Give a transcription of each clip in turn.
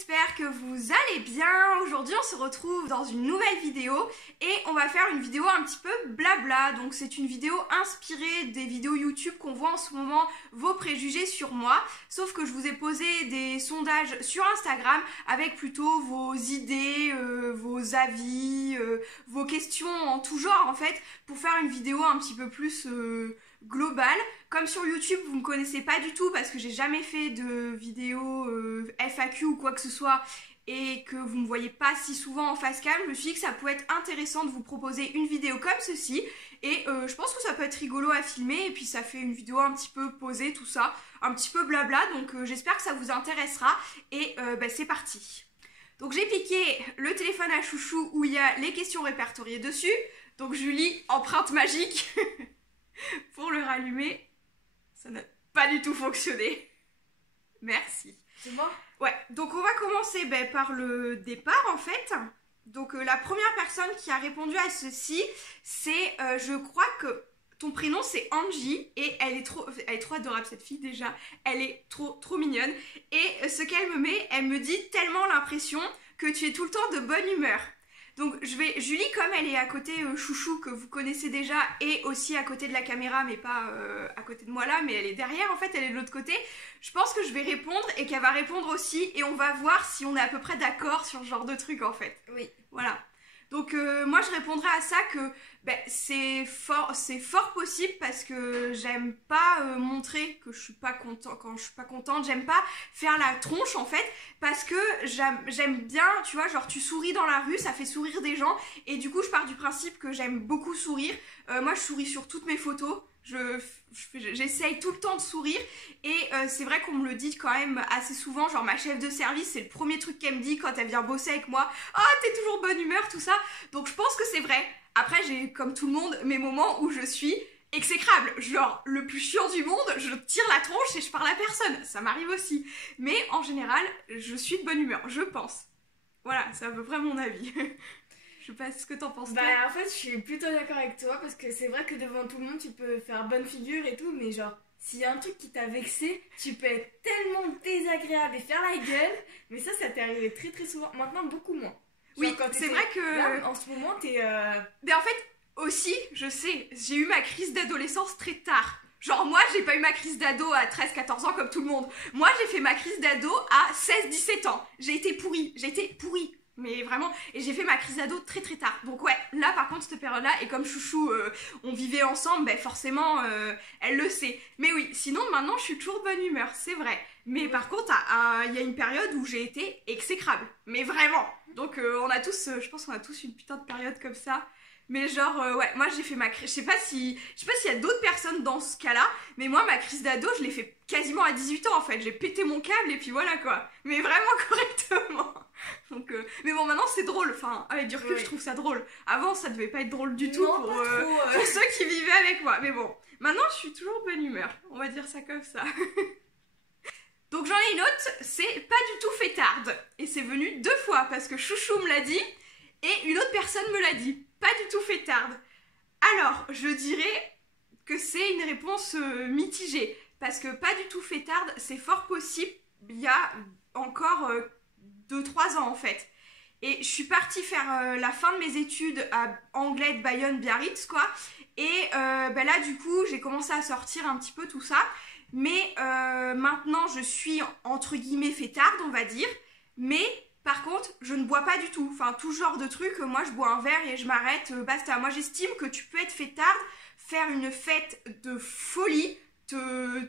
j'espère que vous allez bien. Aujourd'hui on se retrouve dans une nouvelle vidéo et on va faire une vidéo un petit peu blabla. Donc c'est une vidéo inspirée des vidéos YouTube qu'on voit en ce moment, vos préjugés sur moi. Sauf que je vous ai posé des sondages sur Instagram avec plutôt vos idées, vos avis, vos questions en tout genre en fait, pour faire une vidéo un petit peu plus globale. Comme sur YouTube vous me connaissez pas du tout parce que j'ai jamais fait de vidéo FAQ ou quoi que ce soit et que vous me voyez pas si souvent en face cam, je me suis dit que ça pouvait être intéressant de vous proposer une vidéo comme ceci et je pense que ça peut être rigolo à filmer et puis ça fait une vidéo un petit peu posée, tout ça, un petit peu blabla, donc j'espère que ça vous intéressera et c'est parti. Donc j'ai piqué le téléphone à chouchou où il y a les questions répertoriées dessus, donc Julie, empreinte magique pour le rallumer. Ça n'a pas du tout fonctionné. Merci. C'est bon ? Ouais, donc on va commencer par le départ en fait. Donc la première personne qui a répondu à ceci, c'est, je crois que ton prénom c'est Angie et elle est trop adorable cette fille déjà. Elle est trop mignonne. Et ce qu'elle me met, elle me dit tellement l'impression que tu es tout le temps de bonne humeur. Donc Julie, comme elle est à côté chouchou que vous connaissez déjà et aussi à côté de la caméra mais pas à côté de moi là, mais elle est derrière en fait, elle est de l'autre côté, je pense que je vais répondre et qu'elle va répondre aussi et on va voir si on est à peu près d'accord sur ce genre de truc en fait. Oui. Voilà. Donc moi je répondrai à ça que c'est fort possible parce que j'aime pas montrer que je suis pas content quand je suis pas contente, j'aime pas faire la tronche en fait parce que j'aime bien, tu vois, genre tu souris dans la rue, ça fait sourire des gens et du coup je pars du principe que j'aime beaucoup sourire. Moi je souris sur toutes mes photos. J'essaye tout le temps de sourire et c'est vrai qu'on me le dit quand même assez souvent, genre ma chef de service c'est le premier truc qu'elle me dit quand elle vient bosser avec moi, oh t'es toujours bonne humeur tout ça, donc je pense que c'est vrai. Après j'ai comme tout le monde mes moments où je suis exécrable, genre le plus chiant du monde, je tire la tronche et je parle à personne, ça m'arrive aussi, mais en général je suis de bonne humeur, je pense. Voilà, c'est à peu près mon avis. Je sais pas ce que t'en penses. En fait je suis plutôt d'accord avec toi parce que c'est vrai que devant tout le monde tu peux faire bonne figure et tout, mais genre s'il y a un truc qui t'a vexé, tu peux être tellement désagréable et faire la gueule, mais ça t'est arrivé très souvent, maintenant beaucoup moins. Genre, oui, c'est vrai que... Là, en ce moment t'es... Mais en fait, aussi, je sais, j'ai eu ma crise d'adolescence très tard. Genre moi, j'ai pas eu ma crise d'ado à 13-14 ans comme tout le monde. Moi, j'ai fait ma crise d'ado à 16-17 ans. J'ai été pourrie. Mais vraiment, et j'ai fait ma crise d'ado très tard. Donc ouais, là par contre cette période-là, et comme chouchou, on vivait ensemble, forcément, elle le sait. Mais oui, sinon maintenant je suis toujours de bonne humeur, c'est vrai. Mais par contre, il y a une période où j'ai été exécrable. Mais vraiment. Donc on a tous, je pense qu'on a tous une putain de période comme ça. Mais genre, ouais, moi j'ai fait ma crise, je sais pas s'il y a d'autres personnes dans ce cas-là, mais moi ma crise d'ado, je l'ai fait quasiment à 18 ans en fait. J'ai pété mon câble et puis voilà quoi. Mais vraiment correctement. Donc, mais bon, maintenant c'est drôle, enfin, avec du recul, oui. Je trouve ça drôle. Avant, ça devait pas être drôle du tout pour ceux qui vivaient avec moi. Mais bon, maintenant je suis toujours bonne humeur, on va dire ça comme ça. Donc j'en ai une autre, c'est pas du tout fêtarde. Et c'est venu 2 fois parce que chouchou me l'a dit et une autre personne me l'a dit. Pas du tout fêtarde. Alors, je dirais que c'est une réponse mitigée. Parce que pas du tout fêtarde, c'est fort possible il y a encore 2-3 ans en fait. Et je suis partie faire la fin de mes études à Anglette, Bayonne, Biarritz quoi. Et là du coup, j'ai commencé à sortir un petit peu tout ça. Mais maintenant, je suis entre guillemets fêtarde, on va dire. Mais... par contre, je ne bois pas du tout. Enfin, tout genre de truc, moi je bois un verre et je m'arrête, basta. Moi j'estime que tu peux être fêtarde, faire une fête de folie, vivre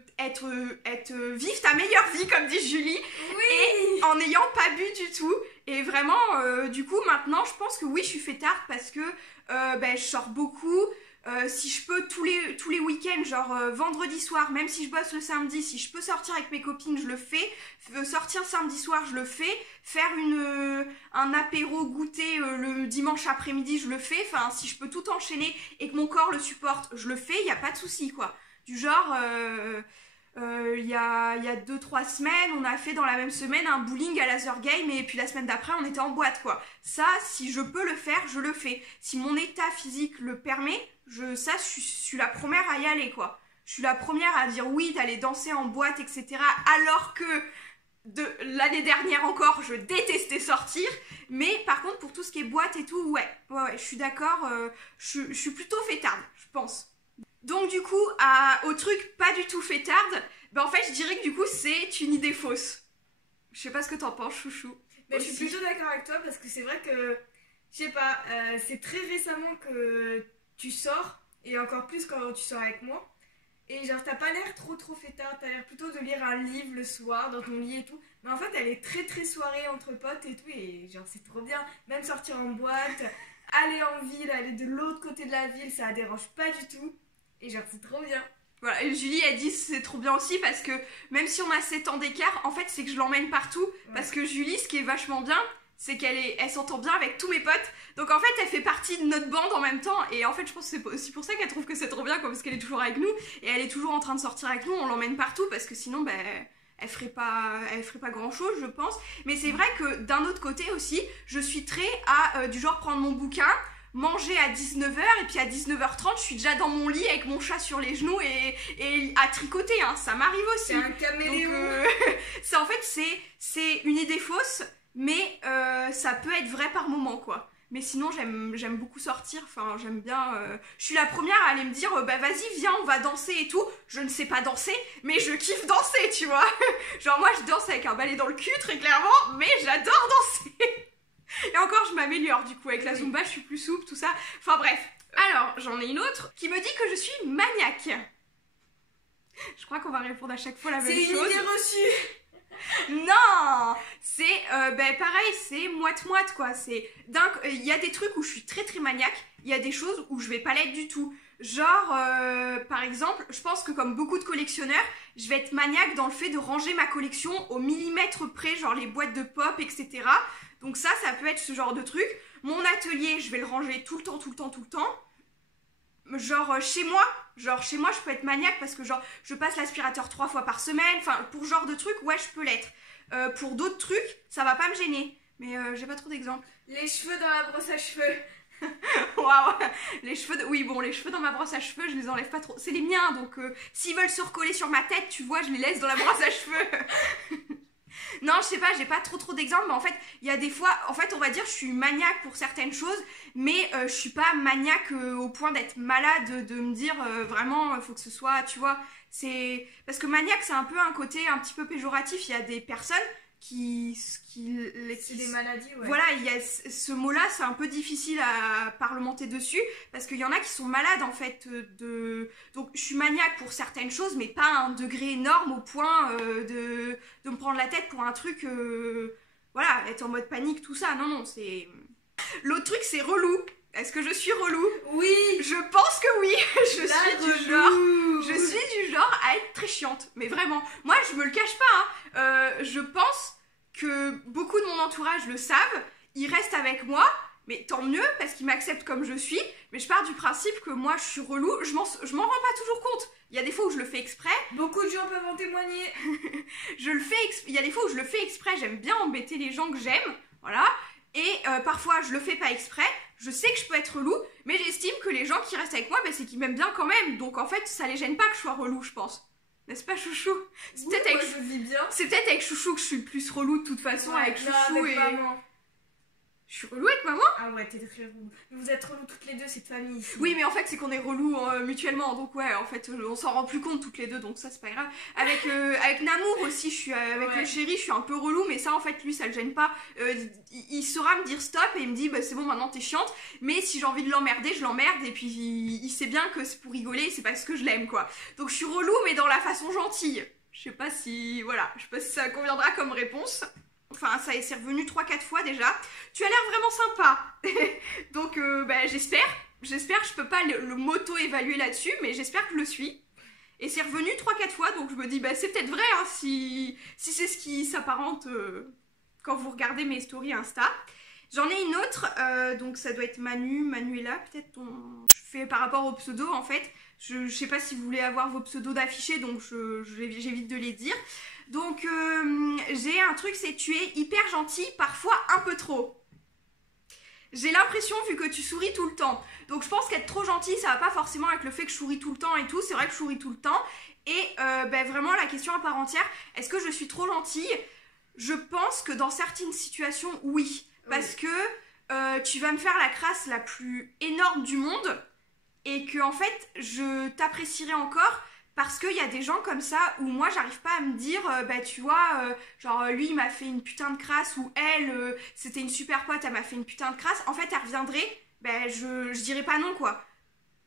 ta meilleure vie, comme dit Julie, oui. Et en n'ayant pas bu du tout. Et vraiment, du coup, maintenant, je pense que oui, je suis fêtarde parce que je sors beaucoup. Si je peux tous les week-ends, genre vendredi soir, même si je bosse le samedi, si je peux sortir avec mes copines, je le fais. Sortir samedi soir, je le fais. Faire un apéro goûter le dimanche après-midi, je le fais. Enfin, si je peux tout enchaîner et que mon corps le supporte, je le fais, il n'y a pas de souci, quoi. Du genre, il y a 2-3 semaines, on a fait dans la même semaine un bowling à laser game et puis la semaine d'après, on était en boîte, quoi. Ça, si je peux le faire, je le fais. Si mon état physique le permet, je suis la première à y aller, quoi. Je suis la première à dire oui, d'aller danser en boîte, etc. Alors que de l'année dernière encore, je détestais sortir, mais par contre pour tout ce qui est boîte et tout, ouais, je suis d'accord, je suis plutôt fêtarde, je pense. Donc du coup, au truc pas du tout fêtarde, bah en fait je dirais que du coup c'est une idée fausse. Je sais pas ce que t'en penses, chouchou. Mais je suis plutôt d'accord avec toi parce que c'est vrai que, je sais pas, c'est très récemment que tu sors, et encore plus quand tu sors avec moi. Et genre t'as pas l'air trop fêtard, t'as l'air plutôt de lire un livre le soir dans ton lit et tout. Mais en fait elle est très soirée entre potes et tout, et genre c'est trop bien. Même sortir en boîte, aller en ville, aller de l'autre côté de la ville, ça la dérange pas du tout. Et genre c'est trop bien. Voilà, et Julie a dit c'est trop bien aussi parce que même si on a 7 ans d'écart, en fait c'est que je l'emmène partout. Ouais. Parce que Julie, ce qui est vachement bien, c'est elle s'entend bien avec tous mes potes. Donc en fait elle fait partie de notre bande en même temps. Et en fait je pense que c'est aussi pour ça qu'elle trouve que c'est trop bien, quoi, parce qu'elle est toujours avec nous. Et elle est toujours en train de sortir avec nous, on l'emmène partout parce que sinon elle ferait pas grand chose, je pense. Mais c'est vrai que d'un autre côté aussi, je suis très du genre prendre mon bouquin, manger à 19h et puis à 19h30 je suis déjà dans mon lit avec mon chat sur les genoux et à tricoter, hein, ça m'arrive aussi. C'est un caméléon. Donc, en fait c'est une idée fausse, mais ça peut être vrai par moment, quoi. Mais sinon j'aime beaucoup sortir, enfin j'aime bien, je suis la première à aller me dire bah vas-y viens on va danser et tout. Je ne sais pas danser mais je kiffe danser, tu vois. Genre moi je danse avec un balai dans le cul très clairement, mais j'adore danser. Et encore je m'améliore du coup avec la Zumba, je suis plus souple, tout ça. Enfin bref. Alors j'en ai une autre qui me dit que je suis maniaque. Je crois qu'on va répondre à chaque fois la même chose. C'est une idée reçue. Non, c'est pareil, c'est moite-moite, quoi. Il y a des trucs où je suis très maniaque, il y a des choses où je vais pas l'être du tout. Genre, par exemple, je pense que comme beaucoup de collectionneurs, je vais être maniaque dans le fait de ranger ma collection au millimètre près, genre les boîtes de pop, etc. Donc ça peut être ce genre de truc. Mon atelier, je vais le ranger tout le temps. Genre chez moi, je peux être maniaque parce que genre je passe l'aspirateur 3 fois par semaine. Enfin, pour ce genre de truc, ouais, je peux l'être. Pour d'autres trucs, ça va pas me gêner. Mais j'ai pas trop d'exemples. Les cheveux dans la brosse à cheveux. Waouh. Les cheveux, oui bon, les cheveux dans ma brosse à cheveux, je les enlève pas trop. C'est les miens, donc s'ils veulent se recoller sur ma tête, tu vois, je les laisse dans la brosse à cheveux. Non, je sais pas, j'ai pas trop d'exemples, mais en fait, il y a des fois, en fait, on va dire, je suis maniaque pour certaines choses, mais je suis pas maniaque au point d'être malade, de me dire vraiment, il faut que ce soit, tu vois, c'est... Parce que maniaque, c'est un peu un côté un petit peu péjoratif, il y a des personnes c'est des maladies, ouais. Voilà, il y a ce mot-là, c'est un peu difficile à parlementer dessus, parce qu'il y en a qui sont malades, en fait, donc je suis maniaque pour certaines choses, mais pas à un degré énorme au point de me prendre la tête pour un truc, voilà, être en mode panique, tout ça, non, c'est... L'autre truc, c'est relou. Est-ce que je suis relou? Oui. Je pense que oui. Je suis du genre à être très chiante. Mais vraiment, moi je me le cache pas, hein. Je pense que beaucoup de mon entourage le savent. Ils restent avec moi, mais tant mieux parce qu'ils m'acceptent comme je suis. Mais je pars du principe que moi je suis relou. Je m'en rends pas toujours compte. Il y a des fois où je le fais exprès. Beaucoup de gens peuvent en témoigner. Il y a des fois où je le fais exprès. J'aime bien embêter les gens que j'aime. Voilà. Et parfois je le fais pas exprès. Je sais que je peux être relou, mais j'estime que les gens qui restent avec moi, c'est qu'ils m'aiment bien quand même. Donc en fait, ça les gêne pas que je sois relou, je pense. N'est-ce pas, chouchou? C'est peut-être avec chouchou que je suis le plus relou de toute façon, ouais, avec chouchou et... maman. Je suis relou avec maman? Ah ouais, t'es très relou. Vous êtes relou toutes les deux, c'est de famille ici. Oui, mais en fait, c'est qu'on est relou mutuellement. Donc ouais, en fait, on s'en rend plus compte toutes les deux, donc ça, c'est pas grave. Avec Namour aussi, je suis avec le chéri, je suis un peu relou, mais ça, en fait, lui, ça le gêne pas. Il saura me dire stop et il me dit, bah c'est bon, maintenant t'es chiante. Mais si j'ai envie de l'emmerder, je l'emmerde. Et puis, il sait bien que c'est pour rigoler, c'est parce que je l'aime, quoi. Donc je suis relou, mais dans la façon gentille. Je sais pas si... Voilà, je sais pas si ça conviendra comme réponse. Enfin, ça c'est revenu 3-4 fois déjà. Tu as l'air vraiment sympa. Donc, j'espère. J'espère, je peux pas le m'auto-évaluer là-dessus, mais j'espère que je le suis. Et c'est revenu 3-4 fois, donc je me dis, bah c'est peut-être vrai, hein, si c'est ce qui s'apparente quand vous regardez mes stories Insta. J'en ai une autre, donc ça doit être Manuela, peut-être je fais par rapport au pseudo, en fait. Je sais pas si vous voulez avoir vos pseudos d'affichés, donc j'évite de les dire. Donc, j'ai un truc, c'est tu es hyper gentil, parfois un peu trop. J'ai l'impression, vu que tu souris tout le temps. Donc, je pense qu'être trop gentil, ça va pas forcément avec le fait que je souris tout le temps et tout. C'est vrai que je souris tout le temps. Et vraiment, la question à part entière, est-ce que je suis trop gentille? Je pense que dans certaines situations, oui. Parce que tu vas me faire la crasse la plus énorme du monde et que en fait, je t'apprécierai encore parce qu'il y a des gens comme ça où moi, j'arrive pas à me dire, bah tu vois, genre lui, il m'a fait une putain de crasse ou elle, c'était une super pote, elle m'a fait une putain de crasse. En fait, elle reviendrait, bah je dirais pas non, quoi.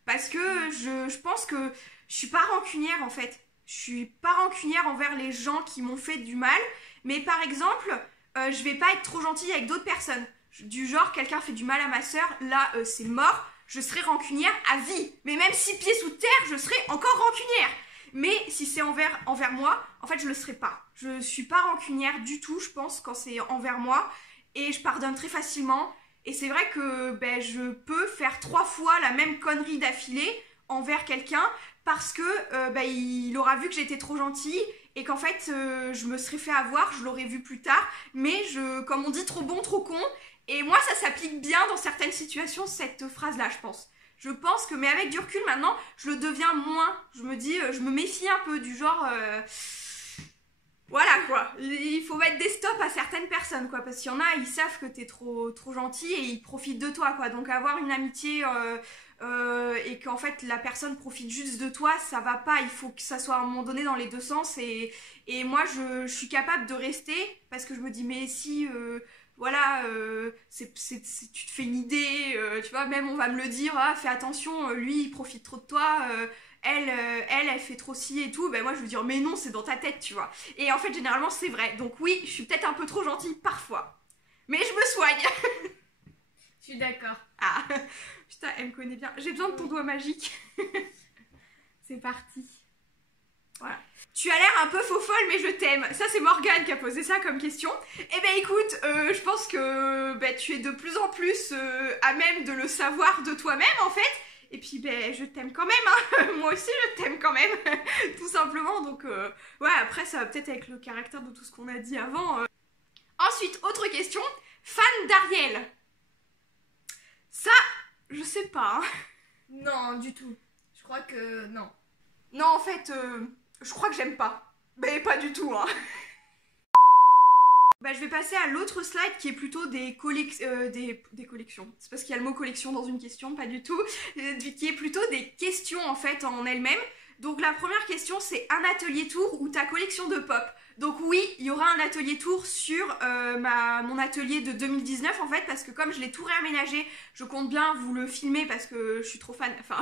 Parce que je pense que je suis pas rancunière, en fait. Je suis pas rancunière envers les gens qui m'ont fait du mal. Mais par exemple, je vais pas être trop gentille avec d'autres personnes. Du genre, quelqu'un fait du mal à ma soeur, là, c'est mort. Je serai rancunière à vie. Mais même 6 pieds sous terre, je serai encore rancunière. Mais si c'est envers moi, en fait, je le serai pas. Je suis pas rancunière du tout, je pense, quand c'est envers moi. Et je pardonne très facilement. Et c'est vrai que ben, je peux faire 3 fois la même connerie d'affilée envers quelqu'un parce que ben, il aura vu que j'étais trop gentille et qu'en fait je me serais fait avoir, je l'aurais vu plus tard. Mais comme on dit, trop bon, trop con. Et moi, ça s'applique bien dans certaines situations, cette phrase-là, je pense. Je pense que, mais avec du recul maintenant, je le deviens moins. Je me dis, je me méfie un peu du genre... voilà quoi, il faut mettre des stops à certaines personnes quoi, parce qu'il y en a, ils savent que t'es trop gentil et ils profitent de toi quoi. Donc avoir une amitié et qu'en fait la personne profite juste de toi, ça va pas. Il faut que ça soit à un moment donné dans les deux sens et moi je suis capable de rester parce que je me dis mais si voilà, tu te fais une idée, tu vois, même on va me le dire, ah, fais attention, lui il profite trop de toi, elle fait trop ci et tout, ben moi je veux dire mais non, c'est dans ta tête, tu vois. Et en fait généralement c'est vrai, donc oui, je suis peut-être un peu trop gentille parfois, mais je me soigne. Je suis d'accord. Ah, putain, elle me connaît bien, j'ai besoin de ton doigt magique. C'est parti. Voilà. Tu as l'air un peu faux folle mais je t'aime. Ça c'est Morgane qui a posé ça comme question. Eh ben écoute, je pense que ben, tu es de plus en plus à même de le savoir de toi-même en fait. Et puis ben je t'aime quand même, hein. Moi aussi je t'aime quand même, tout simplement. Donc ouais, après ça va peut-être avec le caractère de tout ce qu'on a dit avant. Ensuite, autre question, fan d'Ariel. Ça, je sais pas. Hein. Non, du tout. Je crois que non. Non, en fait, je crois que j'aime pas. Mais pas du tout, hein. Bah, je vais passer à l'autre slide qui est plutôt des collections. C'est parce qu'il y a le mot collection dans une question, pas du tout. Qui est plutôt des questions en fait en elles-mêmes. Donc la première question c'est un atelier tour ou ta collection de pop. Donc oui, il y aura un atelier tour sur mon atelier de 2019 en fait parce que comme je l'ai tout réaménagé, je compte bien vous le filmer parce que je suis trop fan. Enfin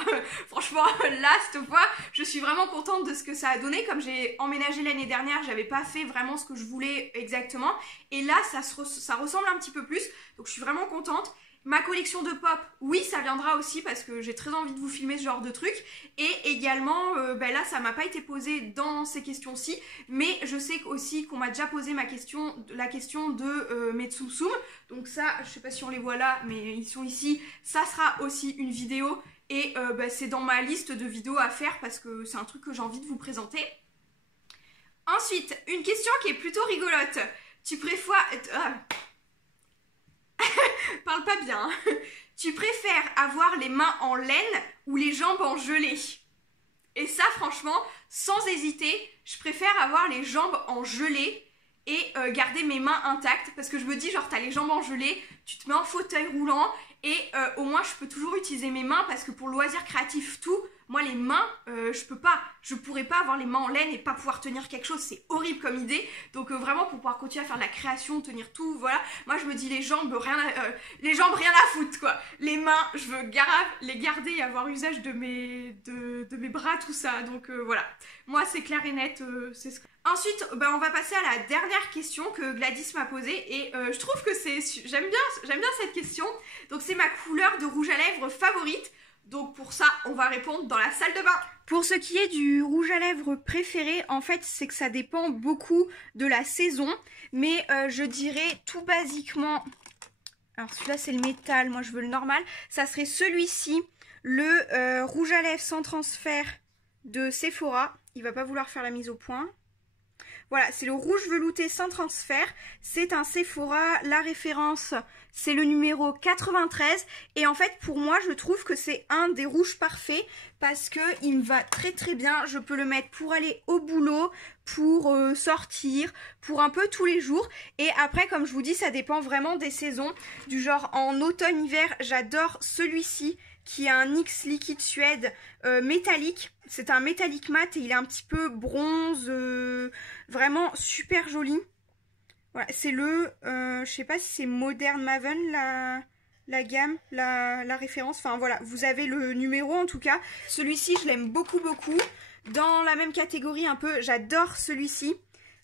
franchement là cette fois je suis vraiment contente de ce que ça a donné. Comme j'ai emménagé l'année dernière, j'avais pas fait vraiment ce que je voulais exactement et là ça ressemble un petit peu plus donc je suis vraiment contente. Ma collection de pop, oui, ça viendra aussi parce que j'ai très envie de vous filmer ce genre de truc. Et également, ben là, ça m'a pas été posé dans ces questions-ci, mais je sais aussi qu'on m'a déjà posé la question de mes Tsum Tsum. Donc ça, je sais pas si on les voit là, mais ils sont ici. Ça sera aussi une vidéo et ben, c'est dans ma liste de vidéos à faire parce que c'est un truc que j'ai envie de vous présenter. Ensuite, une question qui est plutôt rigolote. Tu préfères... Parle pas bien. Tu préfères avoir les mains en laine ou les jambes en gelée? Et ça, franchement, sans hésiter, je préfère avoir les jambes en gelée et garder mes mains intactes. Parce que je me dis, genre, t'as les jambes en gelée, tu te mets en fauteuil roulant et au moins, je peux toujours utiliser mes mains parce que pour le loisir créatif, tout, moi, les mains, je pourrais pas avoir les mains en laine et pas pouvoir tenir quelque chose. C'est horrible comme idée. Donc vraiment, pour pouvoir continuer à faire de la création, tenir tout, voilà. Moi, je me dis les jambes, rien à foutre, quoi. Les mains, je veux les garder et avoir usage de mes bras, tout ça. Donc voilà. Moi, c'est clair et net. C'est ce que... Ensuite, on va passer à la dernière question que Gladys m'a posée. Et je trouve que j'aime bien cette question. Donc c'est ma couleur de rouge à lèvres favorite. Donc pour ça, on va répondre dans la salle de bain. Pour ce qui est du rouge à lèvres préféré, en fait, c'est que ça dépend beaucoup de la saison. Mais je dirais tout basiquement... Alors celui-là, c'est le métal, moi je veux le normal. Ça serait celui-ci, le rouge à lèvres sans transfert de Sephora. Il va pas vouloir faire la mise au point. Voilà, c'est le rouge velouté sans transfert. C'est un Sephora. La référence, c'est le numéro 93. Et en fait, pour moi, je trouve que c'est un des rouges parfaits parce que il me va très très bien. Je peux le mettre pour aller au boulot, pour sortir, pour un peu tous les jours. Et après, comme je vous dis, ça dépend vraiment des saisons. Du genre en automne-hiver, j'adore celui-ci qui est un NYX liquide suède métallique. C'est un métallique mat et il est un petit peu bronze, vraiment super joli. Voilà, c'est le, je sais pas si c'est Modern Maven la gamme, la référence. Enfin voilà, vous avez le numéro en tout cas. Celui-ci, je l'aime beaucoup beaucoup. Dans la même catégorie un peu, j'adore celui-ci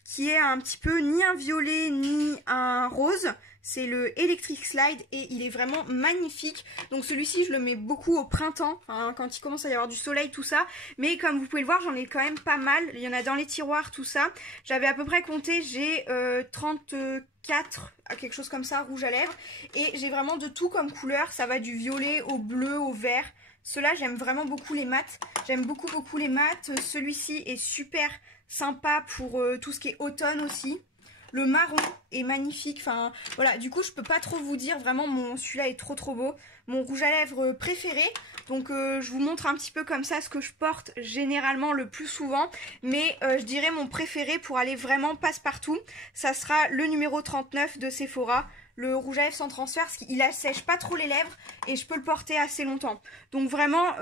qui est un petit peu ni un violet ni un rose. C'est le Electric Slide et il est vraiment magnifique. Donc celui-ci, je le mets beaucoup au printemps, hein, quand il commence à y avoir du soleil, tout ça. Mais comme vous pouvez le voir, j'en ai quand même pas mal. Il y en a dans les tiroirs, tout ça. J'avais à peu près compté, j'ai 34, quelque chose comme ça, rouge à lèvres. Et j'ai vraiment de tout comme couleur. Ça va du violet au bleu, au vert. Ceux-là, j'aime vraiment beaucoup les mats. J'aime beaucoup beaucoup les mats. Celui-ci est super sympa pour tout ce qui est automne aussi. Le marron est magnifique, enfin voilà, du coup je peux pas trop vous dire, vraiment celui-là est trop trop beau. Mon rouge à lèvres préféré, donc je vous montre un petit peu comme ça ce que je porte généralement le plus souvent. Mais je dirais mon préféré pour aller vraiment passe-partout, ça sera le numéro 39 de Sephora. Le rouge à lèvres sans transfert, parce qu'il assèche pas trop les lèvres et je peux le porter assez longtemps. Donc vraiment,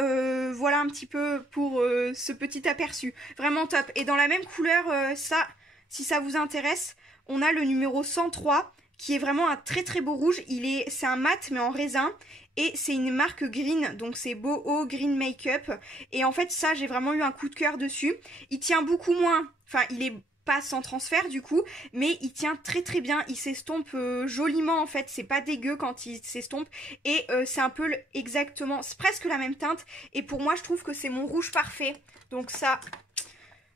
voilà un petit peu pour ce petit aperçu. Vraiment top. Et dans la même couleur, ça, si ça vous intéresse, on a le numéro 103 qui est vraiment un très très beau rouge. C'est un mat mais en raisin et c'est une marque Green, donc c'est Boho Green Makeup. Et en fait ça, j'ai vraiment eu un coup de cœur dessus. Il tient beaucoup moins, enfin il est pas sans transfert du coup, mais il tient très très bien, il s'estompe joliment en fait, c'est pas dégueu quand il s'estompe et c'est un peu exactement, c'est presque la même teinte et pour moi je trouve que c'est mon rouge parfait. Donc ça,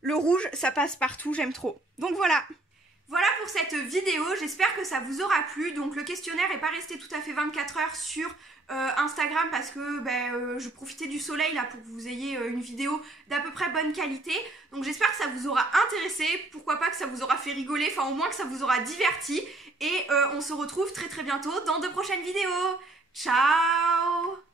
le rouge ça passe partout, j'aime trop. Donc voilà. Voilà pour cette vidéo, j'espère que ça vous aura plu. Donc le questionnaire n'est pas resté tout à fait 24 heures sur Instagram parce que je profitais du soleil là pour que vous ayez une vidéo d'à peu près bonne qualité. Donc j'espère que ça vous aura intéressé, pourquoi pas que ça vous aura fait rigoler, enfin au moins que ça vous aura diverti. Et on se retrouve très très bientôt dans de prochaines vidéos. Ciao!